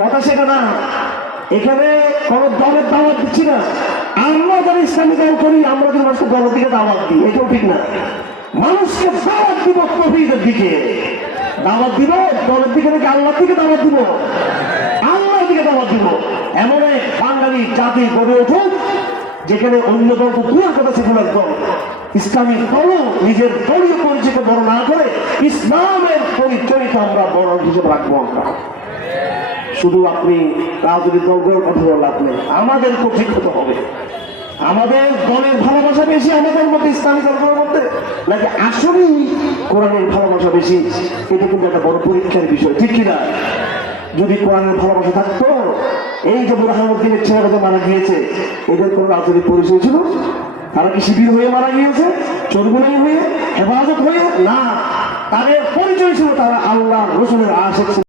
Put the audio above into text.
কথা সেটা না, এখানে কোন দলের দাওয়াত দিচ্ছি না। আমরা যারা ইসলামী দল করি, আমরা যদি মানুষকে দলের দিকে দাওয়াত দিই, এটাও ঠিক না। মানুষকে দাওয়াত দিব তৌহিদের দিকে, দাওয়াত দিব দলের দিকে নাকি আল্লাহর দিকে দাওয়াত দিব? আল্লাহর দিকে দাওয়াত দিব। এমন এক বাঙালি জাতি গড়ে উঠুক যেখানে অন্য দল তো দূরের কথা, সেগুলোর দল ইসলামিক দল নিজের দলীয় পরিচয় বড় না করে ইসলামের পরিচয়টা আমরা বড় হিসেবে রাখবো। আমরা শুধু আপনি রাজনৈতিক দলগুলোর কথা বললে আপনি আমাদেরকেও ঠিক হতে হবে। আমাদের দলের ভালোবাসা বেশি আমাদের মধ্যে, ইসলামী দলগুলোর মধ্যে, নাকি আসলেই কোরআনের ভালোবাসা বেশি? এটা কিন্তু একটা বড় পরীক্ষার বিষয়, ঠিক কিনা? যদি কোরআনের ভালোবাসা থাকতো, এই যে বুরহানুদ্দিনের ছেলেরা যে মারা গিয়েছে, এদের কোনো রাজনৈতিক পরিচয় ছিল? তারা কি শিবির হয়ে মারা গিয়েছে, চরগুনাই হয়ে, হেফাজত হয়ে? না, তাদের পরিচয় ছিল তারা আল্লাহ রসুলের আশিক।